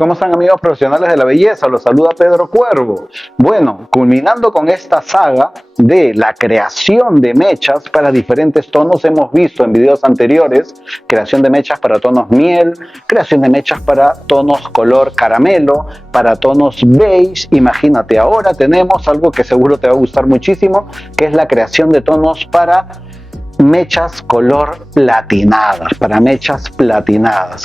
¿Cómo están, amigos profesionales de la belleza? Los saluda Pedro Cuervo. Bueno, culminando con esta saga de la creación de mechas para diferentes tonos, hemos visto en videos anteriores creación de mechas para tonos miel, creación de mechas para tonos color caramelo, para tonos beige. Imagínate, ahora tenemos algo que seguro te va a gustar muchísimo, que es la creación de tonos para mechas color platinadas,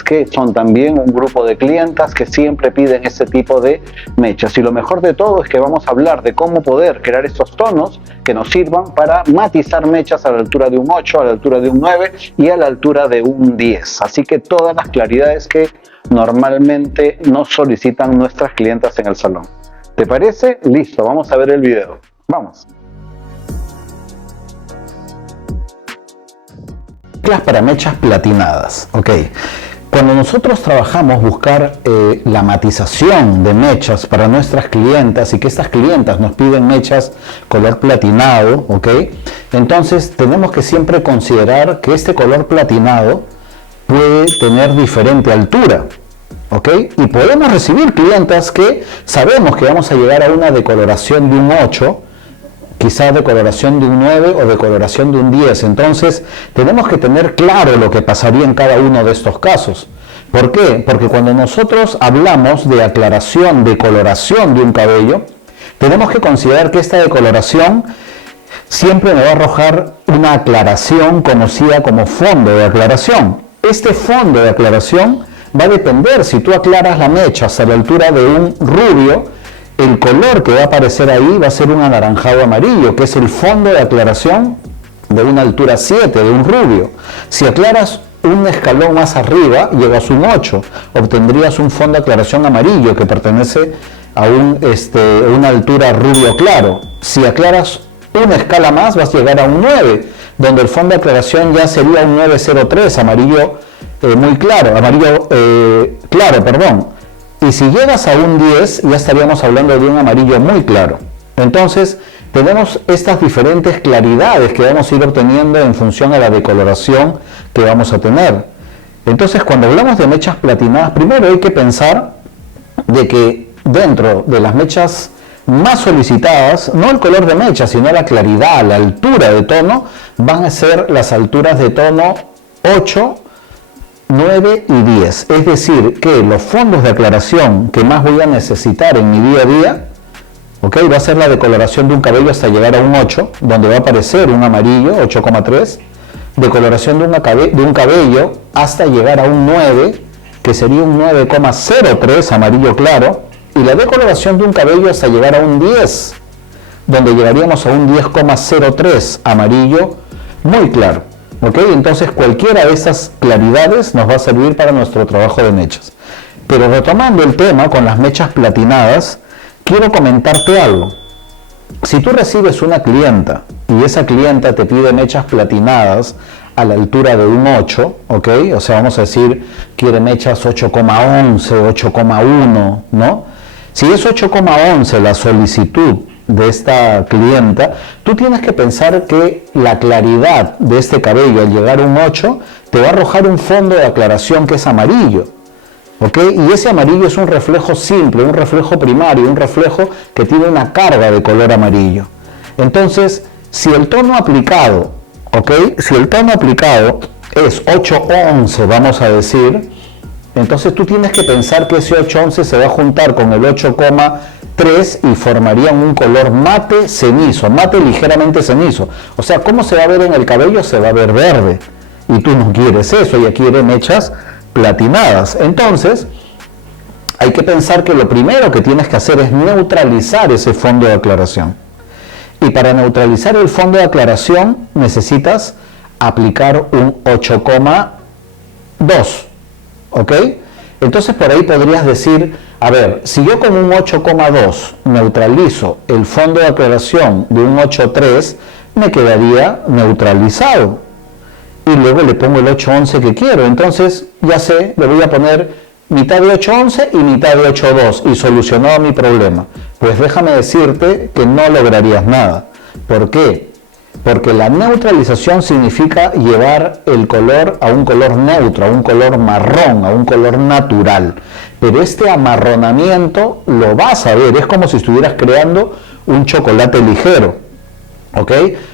que son también un grupo de clientas que siempre piden ese tipo de mechas. Y lo mejor de todo es que vamos a hablar de cómo poder crear estos tonos que nos sirvan para matizar mechas a la altura de un 8, a la altura de un 9 y a la altura de un 10. Así que todas las claridades que normalmente nos solicitan nuestras clientas en el salón. ¿Te parece? Listo, vamos a ver el video. Vamos. Para mechas platinadas, ok. Cuando nosotros trabajamos buscar la matización de mechas para nuestras clientas y que estas clientas nos piden mechas color platinado, ok, entonces tenemos que siempre considerar que este color platinado puede tener diferente altura, ok, y podemos recibir clientas que sabemos que vamos a llegar a una decoloración de un 8, quizás de coloración de un 9 o de coloración de un 10. Entonces tenemos que tener claro lo que pasaría en cada uno de estos casos. ¿Por qué? Porque cuando nosotros hablamos de aclaración, de coloración de un cabello, tenemos que considerar que esta decoloración siempre me va a arrojar una aclaración conocida como fondo de aclaración. Este fondo de aclaración va a depender si tú aclaras la mecha hasta la altura de un rubio. El color que va a aparecer ahí va a ser un anaranjado amarillo, que es el fondo de aclaración de una altura 7, de un rubio. Si aclaras un escalón más arriba, llegas a un 8, obtendrías un fondo de aclaración amarillo que pertenece a una altura rubio claro. Si aclaras una escala más, vas a llegar a un 9, donde el fondo de aclaración ya sería un 903, amarillo muy claro, Y si llegas a un 10, ya estaríamos hablando de un amarillo muy claro. Entonces, tenemos estas diferentes claridades que vamos a ir obteniendo en función a la decoloración que vamos a tener. Entonces, cuando hablamos de mechas platinadas, primero hay que pensar de que dentro de las mechas más solicitadas, no el color de mecha, sino la claridad, la altura de tono, van a ser las alturas de tono 8, 9 y 10, es decir, que los fondos de aclaración que más voy a necesitar en mi día a día, ¿ok? Va a ser la decoloración de un cabello hasta llegar a un 8, donde va a aparecer un amarillo, 8,3, decoloración de un cabello hasta llegar a un 9, que sería un 9,03 amarillo claro, y la decoloración de un cabello hasta llegar a un 10, donde llegaríamos a un 10,03 amarillo muy claro. ¿Ok? Entonces cualquiera de esas claridades nos va a servir para nuestro trabajo de mechas. Pero retomando el tema con las mechas platinadas, quiero comentarte algo. Si tú recibes una clienta y esa clienta te pide mechas platinadas a la altura de un 8, ¿ok? O sea, vamos a decir, quiere mechas 8,11, 8,1, ¿no? Si es 8,11 la solicitud de esta clienta, tú tienes que pensar que la claridad de este cabello al llegar a un 8 te va a arrojar un fondo de aclaración que es amarillo, ¿ok? Y ese amarillo es un reflejo simple, un reflejo primario, un reflejo que tiene una carga de color amarillo. Entonces, si el tono aplicado, ¿ok? Si el tono aplicado es 8,11, vamos a decir, entonces tú tienes que pensar que ese 8,11 se va a juntar con el 8,3 y formarían un color mate cenizo, mate ligeramente cenizo. O sea, ¿cómo se va a ver en el cabello? Se va a ver verde. Y tú no quieres eso, ya quieres mechas platinadas. Entonces, hay que pensar que lo primero que tienes que hacer es neutralizar ese fondo de aclaración. Y para neutralizar el fondo de aclaración necesitas aplicar un 8,2. ¿Ok? Entonces por ahí podrías decir, a ver, si yo con un 8,2 neutralizo el fondo de aclaración de un 8,3, me quedaría neutralizado. Y luego le pongo el 8,11 que quiero. Entonces, ya sé, le voy a poner mitad de 8,11 y mitad de 8,2 y solucionado mi problema. Pues déjame decirte que no lograrías nada. ¿Por qué? Porque la neutralización significa llevar el color a un color neutro, a un color marrón, a un color natural. pero este amarronamiento lo vas a ver, es como si estuvieras creando un chocolate ligero, ¿ok?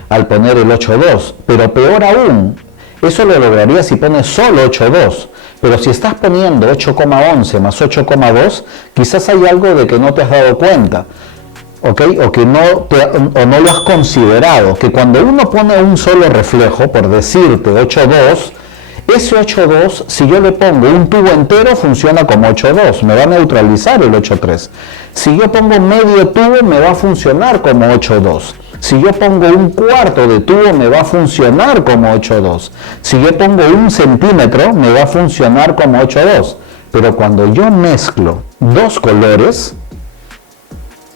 Al poner el 8,2, pero peor aún, eso lo lograrías si pones solo 8,2, pero si estás poniendo 8,11 más 8,2, quizás hay algo de que no te has dado cuenta, ¿ok? O no lo has considerado, que cuando uno pone un solo reflejo, por decirte 8,2, ese 8,2, si yo le pongo un tubo entero, funciona como 8,2, me va a neutralizar el 8,3. Si yo pongo medio tubo, me va a funcionar como 8,2. Si yo pongo un cuarto de tubo, me va a funcionar como 8,2. Si yo pongo 1 centímetro, me va a funcionar como 8,2. Pero cuando yo mezclo dos colores,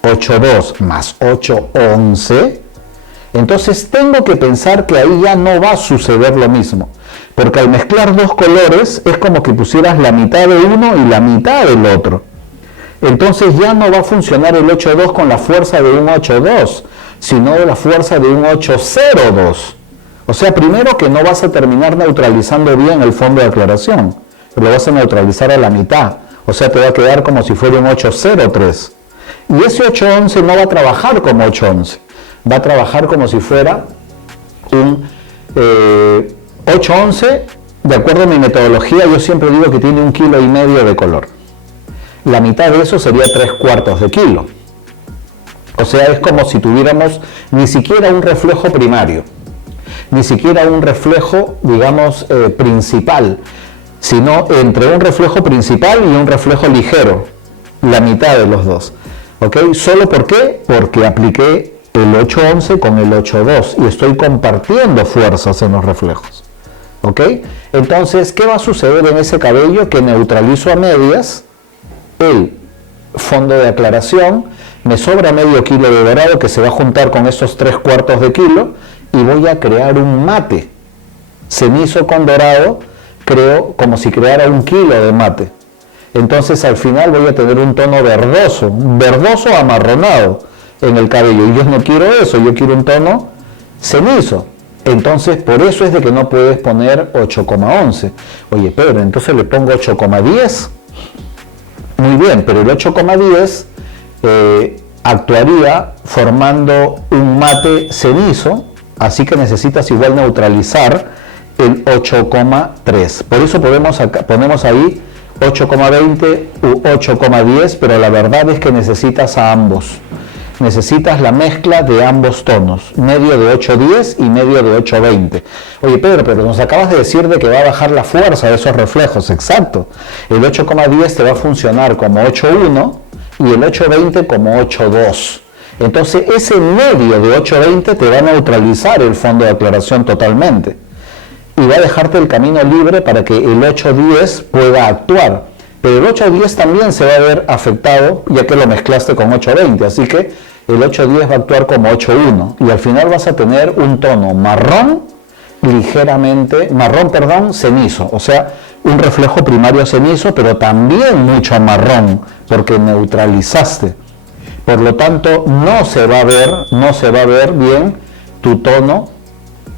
8,2 más 8,11, entonces tengo que pensar que ahí ya no va a suceder lo mismo. Porque al mezclar dos colores es como que pusieras la mitad de uno y la mitad del otro. Entonces ya no va a funcionar el 8,2 con la fuerza de un 8,2, sino de la fuerza de un 8,02. O sea, primero que no vas a terminar neutralizando bien el fondo de aclaración, lo vas a neutralizar a la mitad. O sea, te va a quedar como si fuera un 8,03. Y ese 8,11 no va a trabajar como 8,11, va a trabajar como si fuera un 8,11, de acuerdo a mi metodología, yo siempre digo que tiene 1,5 kilos de color. La mitad de eso sería 3/4 de kilo. O sea, es como si tuviéramos ni siquiera un reflejo primario, ni siquiera un reflejo, digamos, principal, sino entre un reflejo principal y un reflejo ligero, la mitad de los dos. ¿Ok? ¿Solo por qué? Porque apliqué el 8,11 con el 8,2 y estoy compartiendo fuerzas en los reflejos. ¿Ok? Entonces, ¿qué va a suceder en ese cabello? Que neutralizo a medias el fondo de aclaración, me sobra medio kilo de dorado que se va a juntar con esos 3/4 de kilo y voy a crear un mate. Cenizo con dorado, creo como si creara 1 kilo de mate. Entonces al final voy a tener un tono verdoso amarronado en el cabello. Y yo no quiero eso, yo quiero un tono cenizo. Entonces por eso es de que no puedes poner 8,11. Oye, Pedro, entonces le pongo 8,10. Muy bien, pero el 8,10 actuaría formando un mate cenizo, así que necesitas igual neutralizar el 8,3. Por eso ponemos ahí 8,20 u 8,10, pero la verdad es que necesitas a ambos. Necesitas la mezcla de ambos tonos, medio de 8,10 y medio de 8,20. Oye Pedro, pero nos acabas de decir de que va a bajar la fuerza de esos reflejos. Exacto. El 8,10 te va a funcionar como 8,1 y el 8,20 como 8,2. Entonces ese medio de 8,20 te va a neutralizar el fondo de aclaración totalmente y va a dejarte el camino libre para que el 8,10 pueda actuar. Pero el 8,10 también se va a ver afectado ya que lo mezclaste con 8,20, así que el 8,10 va a actuar como 8,1 y al final vas a tener un tono marrón cenizo, o sea, un reflejo primario cenizo, pero también mucho marrón porque neutralizaste. Por lo tanto, no se va a ver bien tu tono,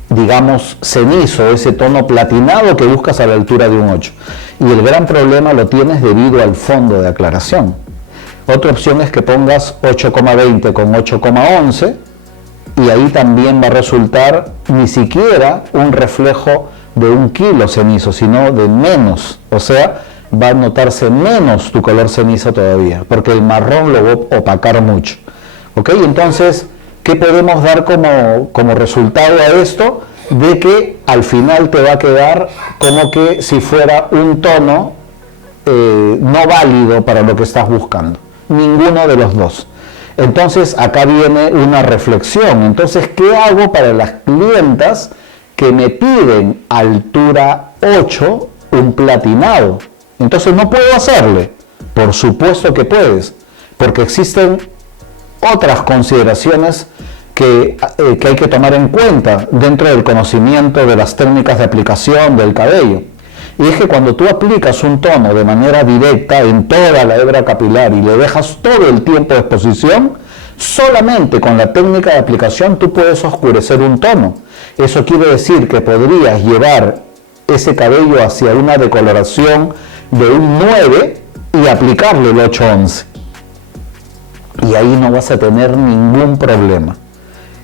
digamos, cenizo, ese tono platinado que buscas a la altura de un 8. Y el gran problema lo tienes debido al fondo de aclaración. Otra opción es que pongas 8,20 con 8,11 y ahí también va a resultar ni siquiera un reflejo de 1 kilo cenizo, sino de menos. O sea, va a notarse menos tu color cenizo todavía, porque el marrón lo va a opacar mucho. ¿Ok? Entonces, ¿qué podemos dar como resultado a esto? De que al final te va a quedar como que si fuera un tono no válido para lo que estás buscando. Ninguno de los dos. Entonces acá viene una reflexión. Entonces, ¿qué hago para las clientas que me piden altura 8 un platinado? Entonces, ¿no puedo hacerle? Por supuesto que puedes, porque existen otras consideraciones que hay que tomar en cuenta dentro del conocimiento de las técnicas de aplicación del cabello. Y es que cuando tú aplicas un tono de manera directa en toda la hebra capilar y le dejas todo el tiempo de exposición, solamente con la técnica de aplicación tú puedes oscurecer un tono. Eso quiere decir que podrías llevar ese cabello hacia una decoloración de un 9 y aplicarle el 811. Y ahí no vas a tener ningún problema.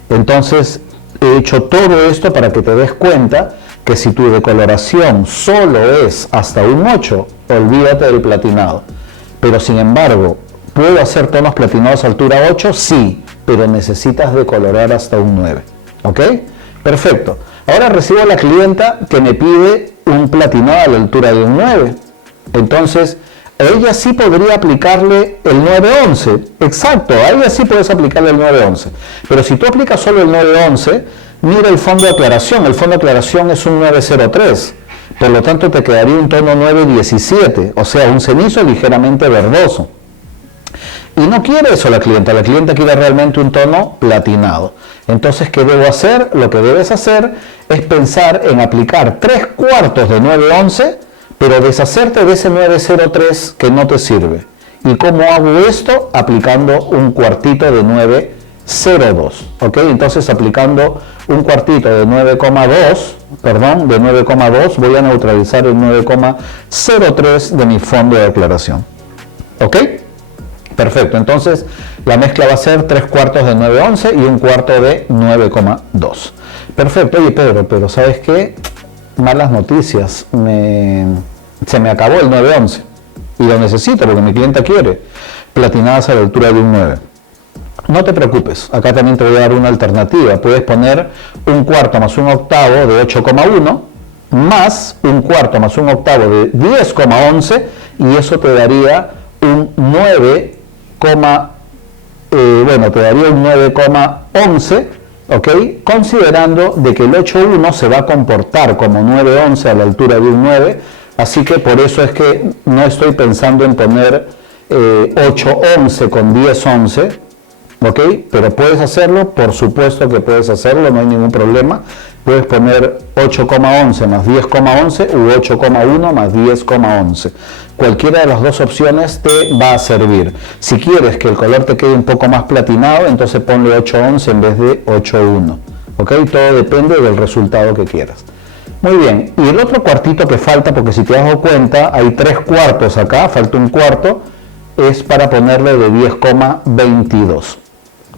Entonces, he hecho todo esto para que te des cuenta que si tu decoloración solo es hasta un 8, olvídate del platinado. Pero sin embargo, ¿puedo hacer tonos platinados a altura 8? Sí, pero necesitas decolorar hasta un 9. ¿Ok? Perfecto. Ahora recibo a la clienta que me pide un platinado a la altura de un 9. Entonces, a ella sí podría aplicarle el 911. Exacto, a ella sí puedes aplicarle el 911. Pero si tú aplicas solo el 911, mira el fondo de aclaración. El fondo de aclaración es un 903. Por lo tanto, te quedaría un tono 917, o sea, un cenizo ligeramente verdoso. Y no quiere eso la clienta quiere realmente un tono platinado. Entonces, ¿qué debo hacer? Lo que debes hacer es pensar en aplicar 3/4 de 911, pero deshacerte de ese 903 que no te sirve. ¿Y cómo hago esto? Aplicando un cuartito de 902. ¿Ok? Entonces, aplicando un cuartito de 9,2, voy a neutralizar el 9,03 de mi fondo de aclaración. ¿Ok? Perfecto, entonces la mezcla va a ser 3/4 de 911 y un cuarto de 9,2. Perfecto. Oye Pedro, pero ¿sabes qué? Malas noticias, se me acabó el 911 y lo necesito porque mi clienta quiere platinadas a la altura de un 9. No te preocupes, acá también te voy a dar una alternativa. Puedes poner un cuarto más un octavo de 8,1 más un cuarto más un octavo de 10,11 y eso te daría un 9,11, ¿ok? Considerando de que el 8,1 se va a comportar como 9,11 a la altura de un 9, así que por eso es que no estoy pensando en poner 8,11 con 10,11, ¿ok? Pero puedes hacerlo, por supuesto que puedes hacerlo, no hay ningún problema. Puedes poner 8,11 más 10,11 u 8,1 más 10,11. Cualquiera de las dos opciones te va a servir. Si quieres que el color te quede un poco más platinado, entonces ponle 8,11 en vez de 8,1. ¿Ok? Todo depende del resultado que quieras. Muy bien. Y el otro cuartito que falta, porque si te das cuenta, hay 3/4 acá, falta un cuarto, es para ponerle de 10,22.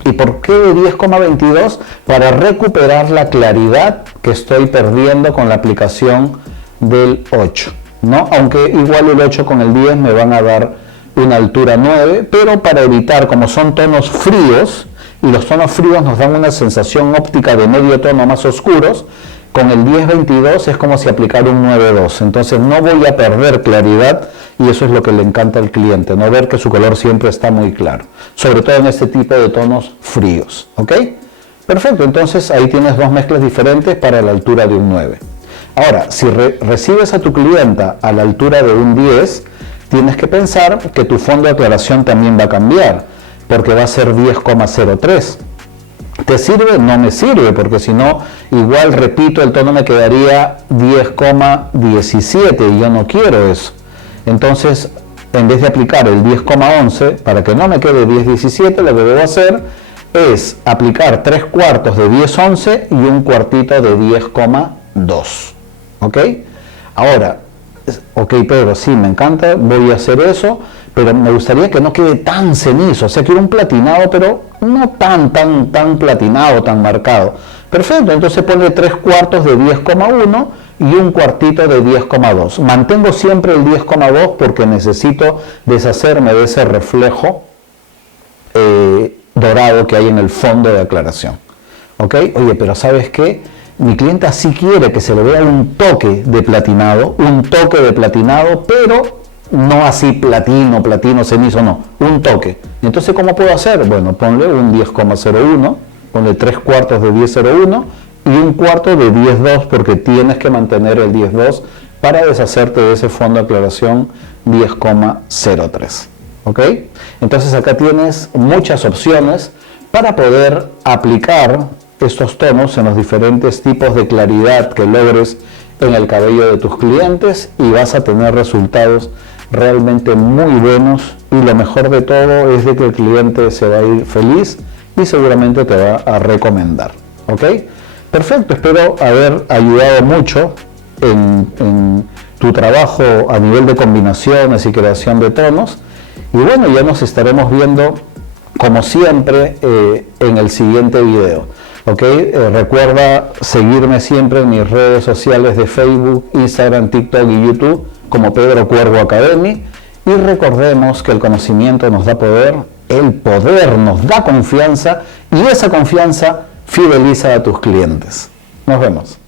¿Y por qué de 10,22? Para recuperar la claridad que estoy perdiendo con la aplicación del 8, ¿no? Aunque igual el 8 con el 10 me van a dar una altura 9, pero para evitar, como son tonos fríos, y los tonos fríos nos dan una sensación óptica de medio tono más oscuros, con el 10,22 es como si aplicara un 9,2. Entonces no voy a perder claridad y eso es lo que le encanta al cliente, no ver que su color siempre está muy claro, sobre todo en este tipo de tonos fríos. ¿Ok? Perfecto, entonces ahí tienes dos mezclas diferentes para la altura de un 9. Ahora, si recibes a tu clienta a la altura de un 10, tienes que pensar que tu fondo de aclaración también va a cambiar, porque va a ser 10,03. ¿Te sirve? No me sirve, porque si no, igual repito, el tono me quedaría 10,17 y yo no quiero eso. Entonces, en vez de aplicar el 10,11, para que no me quede 10,17, lo que debo hacer es aplicar 3/4 de 10,11 y un cuartito de 10,2. ¿Ok? Ahora, ok Pedro, sí, me encanta, voy a hacer eso, pero me gustaría que no quede tan cenizo, o sea, quiero un platinado, pero no tan platinado, tan marcado. Perfecto, entonces ponle 3/4 de 10,1 y un cuartito de 10,2. Mantengo siempre el 10,2 porque necesito deshacerme de ese reflejo dorado que hay en el fondo de aclaración. ¿Ok? Oye, pero ¿sabes qué? Mi clienta sí quiere que se le vea un toque de platinado, pero no así platino, cenizo, no, un toque. Entonces, ¿cómo puedo hacer? Bueno, ponle un 10,01, ponle 3/4 de 10,01 y un cuarto de 10,2 porque tienes que mantener el 10,2 para deshacerte de ese fondo de aclaración 10,03. ¿Ok? Entonces acá tienes muchas opciones para poder aplicar estos tonos en los diferentes tipos de claridad que logres en el cabello de tus clientes y vas a tener resultados realmente muy buenos y lo mejor de todo es de que el cliente se va a ir feliz y seguramente te va a recomendar. ¿Ok? Perfecto, espero haber ayudado mucho en tu tu trabajo a nivel de combinaciones y creación de tonos. Y bueno, ya nos estaremos viendo como siempre en el siguiente video. ¿Ok? Recuerda seguirme siempre en mis redes sociales de Facebook, Instagram, TikTok y YouTube como Pedro Cuervo Academy. Y recordemos que el conocimiento nos da poder, el poder nos da confianza y esa confianza fideliza a tus clientes. Nos vemos.